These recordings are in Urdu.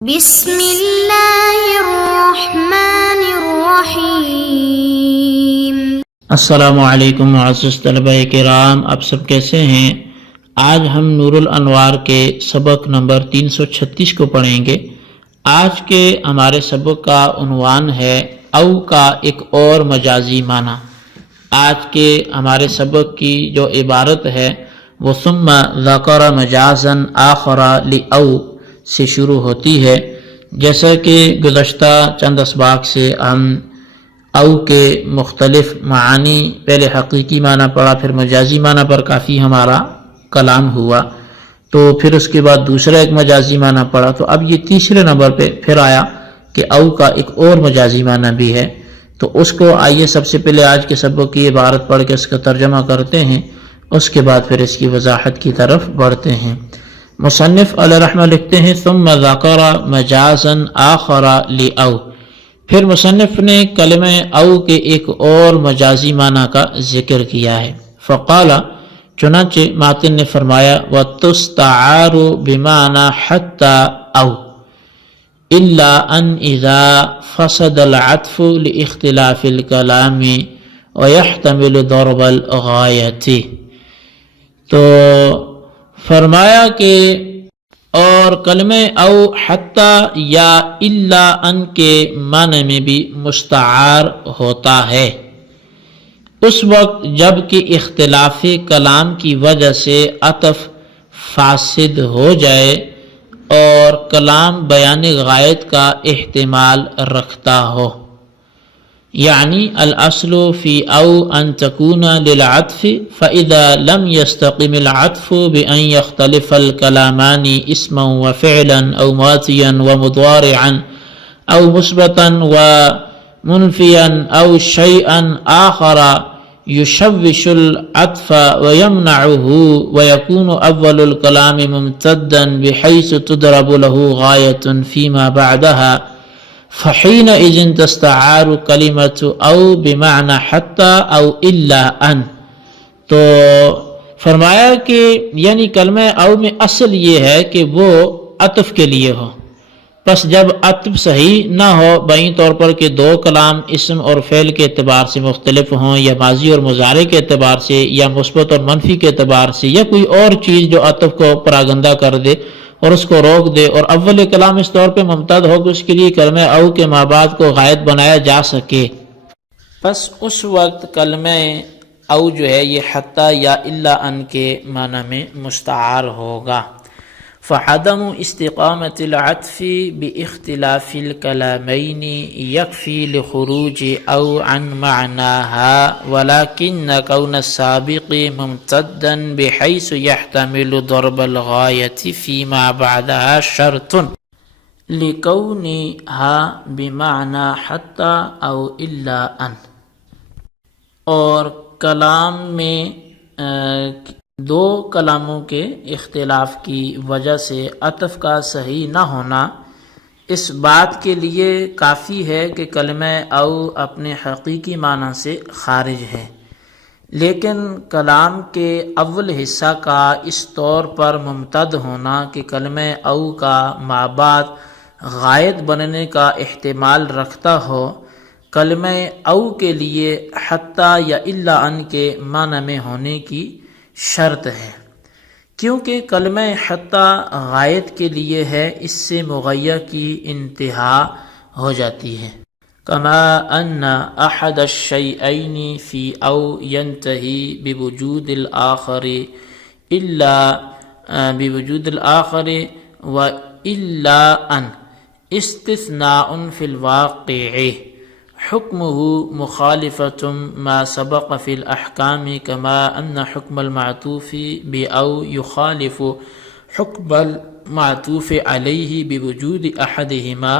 بسم اللہ الرحمن الرحیم۔ السلام علیکم معزز طلبہ کرام، آپ سب کیسے ہیں؟ آج ہم نور الانوار کے سبق نمبر 336 کو پڑھیں گے۔ آج کے ہمارے سبق کا عنوان ہے او کا ایک اور مجازی معنی۔ آج کے ہمارے سبق کی جو عبارت ہے وہ ثم ذکر مجازا آخر لأو سے شروع ہوتی ہے۔ جیسا کہ گزشتہ چند اسباق سے ہم او کے مختلف معانی، پہلے حقیقی معنی پڑھا، پھر مجازی معنی پر کافی ہمارا کلام ہوا، تو پھر اس کے بعد دوسرا ایک مجازی معنی پڑھا، تو اب یہ تیسرے نمبر پہ پھر آیا کہ او کا ایک اور مجازی معنی بھی ہے۔ تو اس کو آئیے سب سے پہلے آج کے سبق کی عبارت پڑھ کے اس کا ترجمہ کرتے ہیں، اس کے بعد پھر اس کی وضاحت کی طرف بڑھتے ہیں۔ مصنف علیہ رحمہ لکھتے ہیں ثم ذکر مجازا آخر لأو، پھر مصنف نے کلمہ او کے ایک اور مجازی معنی کا ذکر کیا ہے۔ فقال، چنانچہ ماتن نے فرمایا وَتُسْتَعَارُ بِمَعْنَى حَتَّى أَوْ إِلَّا أَنْ إِذَا فَسَدَ الْعَطْفُ لِاخْتِلَافِ الْكَلَامِ وَيَحْتَمِلُ ضَرْبَ الْغَایَةِ۔ تو فرمایا کہ اور کلمہ او حتی یا الا ان کے معنی میں بھی مستعار ہوتا ہے اس وقت جب کہ اختلاف کلام کی وجہ سے عطف فاسد ہو جائے اور کلام بیان غایت کا احتمال رکھتا ہو، یعنی الاصل فی او ان تکون للعطف فاذا لم يستقم العطف بان يختلف الكلامان اسما وفعلا او ماضيا ومضارعا او مثبتا ومنفيا او شيئا آخر يشوش العطف ويمنعه ويكون اول الكلام ممتدا بحيث تضرب له غاية فيما بعدها فحينئذ تستعار كلمة او بمعنى حتى او الا ان۔ تو فرمایا کہ یعنی کلمہ او میں اصل یہ ہے کہ وہ عطف کے لیے ہو، پس جب عطف صحیح نہ ہو، بائیں طور پر کہ دو کلام اسم اور فعل کے اعتبار سے مختلف ہوں، یا ماضی اور مضارع کے اعتبار سے، یا مثبت اور منفی کے اعتبار سے، یا کوئی اور چیز جو عطف کو پراگندہ کر دے اور اس کو روک دے، اور اول کلام اس طور پہ ممتد ہو کہ اس کے لیے کلمہ او کے مابعد کو غائب بنایا جا سکے، پس اس وقت کلمہ او جو ہے یہ حتی یا الا ان کے معنی میں مستعار ہوگا۔ فعدم استقامة العطف باختلاف الكلامين يكفي لخروج او عن معناها، ولكن كون السابق ممتدا بحيث يحتمل ضرب الغاية فيما بعدها شرط لكونها بمعنى حتى او الا ان۔ اور کلام میں دو کلاموں کے اختلاف کی وجہ سے عطف کا صحیح نہ ہونا اس بات کے لیے کافی ہے کہ کلمہ او اپنے حقیقی معنی سے خارج ہے، لیکن کلام کے اول حصہ کا اس طور پر ممتد ہونا کہ کلمہ او کا مابعد غائب بننے کا احتمال رکھتا ہو، کلمہ او کے لیے حتی یا الا ان کے معنی میں ہونے کی شرط ہے، کیونکہ کلمہ حتی غایت کے لیے ہے، اس سے مغیر کی انتہا ہو جاتی ہے۔ کما ان احد الشیئین فی او ینتہی بوجود الآخر و الا ان استثناء فی الواقع حکمہ مخالفۃ ما سبق فی الاحکام، کما ان حکم المعطوف بأو یخالف حکم المعطوف علیہ بوجود احدہما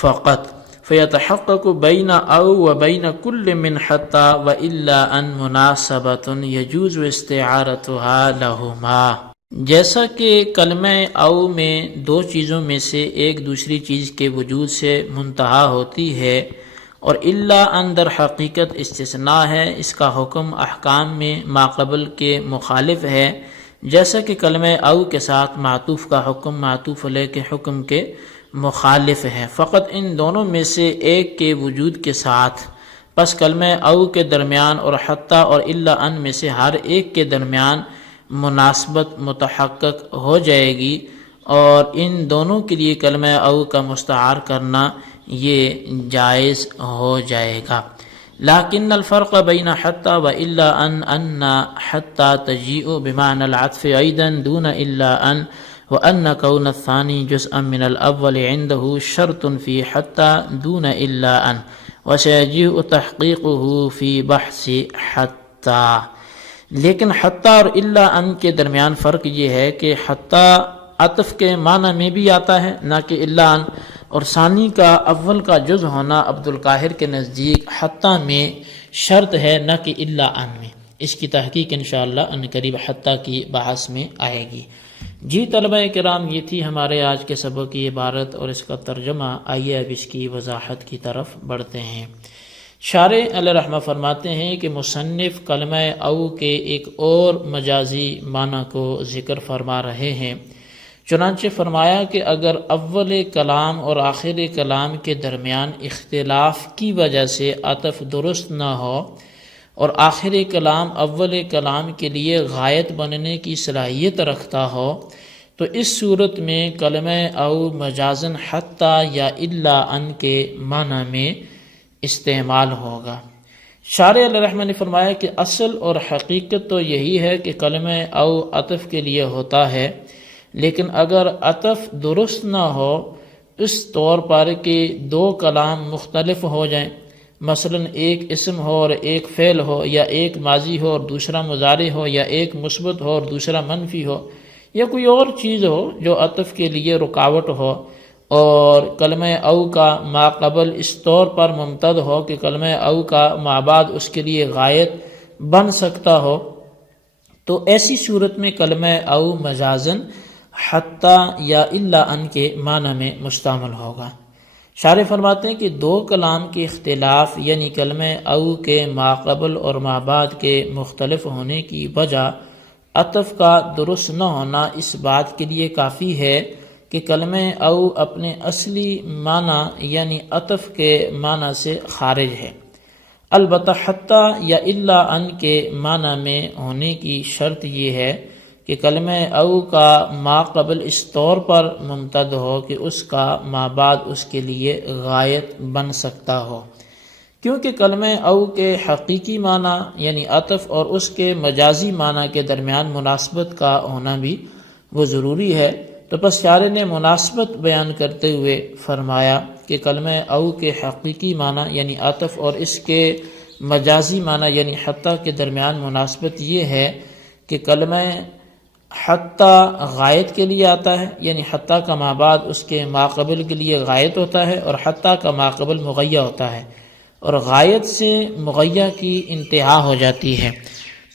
فقط، فیتحقق بین او وبین کل من حتی والا ان مناسبۃ یجوز استعارتها لہما۔ جیسا کہ کلمہ او میں دو چیزوں میں سے ایک دوسری چیز کے وجود سے منتہا ہوتی ہے، اور الا ان در حقیقت استثناء ہے، اس کا حکم احکام میں ماقبل کے مخالف ہے، جیسا کہ کلمہ او کے ساتھ معطوف کا حکم معطوف علیہ کے حکم کے مخالف ہے، فقط ان دونوں میں سے ایک کے وجود کے ساتھ پس کلمہ او کے درمیان اور حتیٰ اور الا ان میں سے ہر ایک کے درمیان مناسبت متحقق ہو جائے گی، اور ان دونوں کے لیے کلمہ او کا مستعار کرنا یہ جائز ہو جائے گا۔ لیکن الفرق بین حتیٰ و الا ان حتیٰ تجیء بمعنى العطف ایضا دون الا ان وان کون الثانی جزءا من الاول عنده شرط فی حتیٰ دون الا ان وسيجيء تحقیقه فی بحث حتیٰ۔ لیکن حتیٰ اور الا ان کے درمیان فرق یہ ہے کہ حتیٰ عطف کے معنی میں بھی آتا ہے نہ کہ الا ان، اور ثانی کا اول کا جز ہونا عبد القاہر کے نزدیک حتیٰ میں شرط ہے نہ کہ الا ان میں۔ اس کی تحقیق انشاءاللہ ان قریب حتیٰ کی بحث میں آئے گی۔ جی طلبہ کرام، یہ تھی ہمارے آج کے سبق کی عبارت اور اس کا ترجمہ۔ آئیے اب اس کی وضاحت کی طرف بڑھتے ہیں۔ شارح علیہ رحمہ فرماتے ہیں کہ مصنف کلمہ او کے ایک اور مجازی معنی کو ذکر فرما رہے ہیں۔ چنانچہ فرمایا کہ اگر اول کلام اور آخر کلام کے درمیان اختلاف کی وجہ سے عطف درست نہ ہو اور آخر کلام اول کلام کے لیے غائط بننے کی صلاحیت رکھتا ہو تو اس صورت میں کلمہ او مجازن حتیٰ یا الا ان کے معنی میں استعمال ہوگا۔ شارح علیہ رحمہ نے فرمایا کہ اصل اور حقیقت تو یہی ہے کہ کلمہ او عطف کے لیے ہوتا ہے، لیکن اگر عطف درست نہ ہو اس طور پر کہ دو کلام مختلف ہو جائیں، مثلا ایک اسم ہو اور ایک فعل ہو، یا ایک ماضی ہو اور دوسرا مضارع ہو، یا ایک مثبت ہو اور دوسرا منفی ہو، یا کوئی اور چیز ہو جو عطف کے لیے رکاوٹ ہو، اور کلمہ او کا ما قبل اس طور پر ممتد ہو کہ کلمہ او کا ما بعد اس کے لیے غائط بن سکتا ہو، تو ایسی صورت میں کلمہ او مجازن حتیٰ یا الا ان کے معنی میں مستعمل ہوگا۔ شارح فرماتے ہیں کہ دو کلام کے اختلاف یعنی کلمہ او کے ما قبل اور ما بعد کے مختلف ہونے کی وجہ عطف کا درست نہ ہونا اس بات کے لیے کافی ہے کہ کلمہ او اپنے اصلی معنی یعنی عطف کے معنی سے خارج ہے۔ البتہ حتیٰ یا الا ان کے معنی میں ہونے کی شرط یہ ہے کہ کلمہ او کا ما قبل اس طور پر ممتد ہو کہ اس کا ما بعد اس کے لیے غائط بن سکتا ہو، کیونکہ کلمہ او کے حقیقی معنی یعنی عطف اور اس کے مجازی معنی کے درمیان مناسبت کا ہونا بھی وہ ضروری ہے۔ تو پس شارح نے مناسبت بیان کرتے ہوئے فرمایا کہ کلمہ او کے حقیقی معنی یعنی عطف اور اس کے مجازی معنی یعنی حتیٰ کے درمیان مناسبت یہ ہے کہ کلمہ حتیٰ غائط کے لیے آتا ہے، یعنی حتیٰ کا ما بعد اس کے ما قبل کے لیے غائط ہوتا ہے، اور حتیٰ کا ما قبل مغیّہ ہوتا ہے، اور غائط سے مغیّہ کی انتہا ہو جاتی ہے۔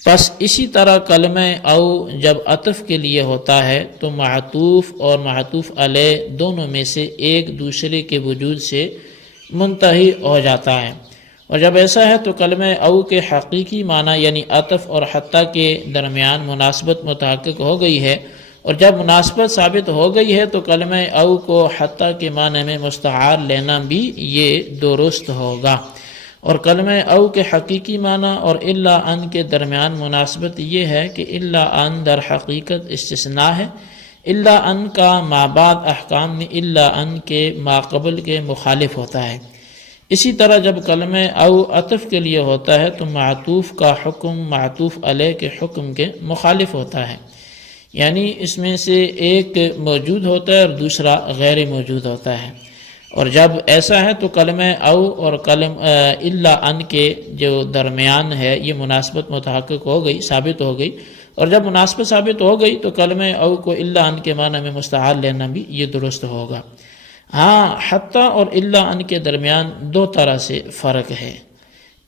پس اسی طرح کلمہ او جب عطف کے لیے ہوتا ہے تو معطوف اور معطوف علیہ دونوں میں سے ایک دوسرے کے وجود سے منتہی ہو جاتا ہے، اور جب ایسا ہے تو کلمہ او کے حقیقی معنی یعنی عطف اور حتیٰ کے درمیان مناسبت متحقق ہو گئی ہے، اور جب مناسبت ثابت ہو گئی ہے تو کلمہ او کو حتیٰ کے معنی میں مستعار لینا بھی یہ درست ہوگا۔ اور کلمہ او کے حقیقی معنی اور الا ان کے درمیان مناسبت یہ ہے کہ الا ان در حقیقت استثناء ہے، الا ان کا ما بعد احکام میں الا ان کے ما قبل کے مخالف ہوتا ہے۔ اسی طرح جب کلمہ او عطف کے لیے ہوتا ہے تو معطوف کا حکم معطوف علیہ کے حکم کے مخالف ہوتا ہے، یعنی اس میں سے ایک موجود ہوتا ہے اور دوسرا غیر موجود ہوتا ہے، اور جب ایسا ہے تو کلمہ او اور الا ان کے جو درمیان ہے یہ مناسبت متحقق ہو گئی، ثابت ہو گئی، اور جب مناسبت ثابت ہو گئی تو کلمہ او کو الا ان کے معنی میں مستعار لینا بھی یہ درست ہوگا۔ ہاں، حتیٰ اور الا ان کے درمیان دو طرح سے فرق ہے۔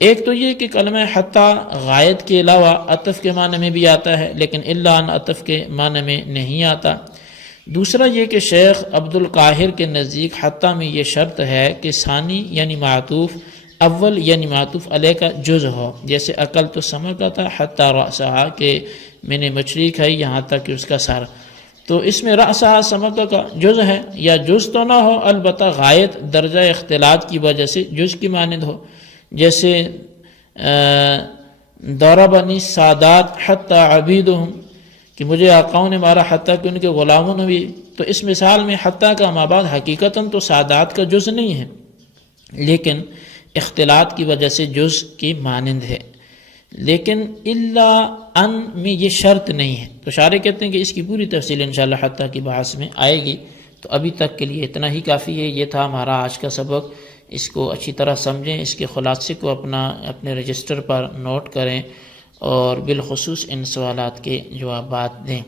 ایک تو یہ کہ کلمہ حتیٰ غائط کے علاوہ عطف کے معنی میں بھی آتا ہے، لیکن الا ان عطف کے معنی میں نہیں آتا۔ دوسرا یہ کہ شیخ عبد القاہر کے نزدیک حتیٰ میں یہ شرط ہے کہ ثانی یعنی معطوف اول یعنی معطوف علیہ کا جز ہو، جیسے اکلت السمک کا تھا حتیٰ رأسہا کہ میں نے مچھلی کھائی یہاں تک کہ اس کا سر، تو اس میں رأسہ سمک کا جز ہے، یا جز تو نہ ہو البتہ غائط درجہ اختلاط کی وجہ سے جز کی مانند ہو، جیسے ضربنی سادات حتی عبیدہم، کہ مجھے آقاؤں نے مارا حتیٰ کہ ان کے غلاموں نے بھی. تو اس مثال میں حتیٰ کا مابعد حقیقتاً تو سادات کا جز نہیں ہے، لیکن اختلاط کی وجہ سے جز کی مانند ہے. لیکن الا ان میں یہ شرط نہیں ہے. تو شارح کہتے ہیں کہ اس کی پوری تفصیل انشاءاللہ حتیٰ کی بحث میں آئے گی. تو ابھی تک کے لیے اتنا ہی کافی ہے. یہ تھا ہمارا آج کا سبق. اس کو اچھی طرح سمجھیں، اس کے خلاصے کو اپنے رجسٹر پر نوٹ کریں اور بالخصوص ان سوالات کے جوابات دیں.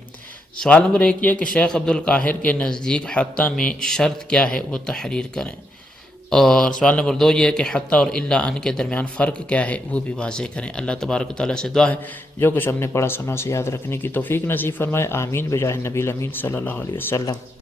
سوال نمبر 1 یہ کہ شیخ عبدالقاہر کے نزدیک حتیٰ میں شرط کیا ہے وہ تحریر کریں. اور سوال نمبر 2 یہ ہے کہ حتیٰ اور الا ان کے درمیان فرق کیا ہے وہ بھی واضح کریں. اللہ تبارک و تعالیٰ سے دعا ہے جو کچھ ہم نے پڑھا سنا سے یاد رکھنے کی توفیق نصیب فرمائے. آمین بجاہ نبی الامین صلی اللہ علیہ وسلم.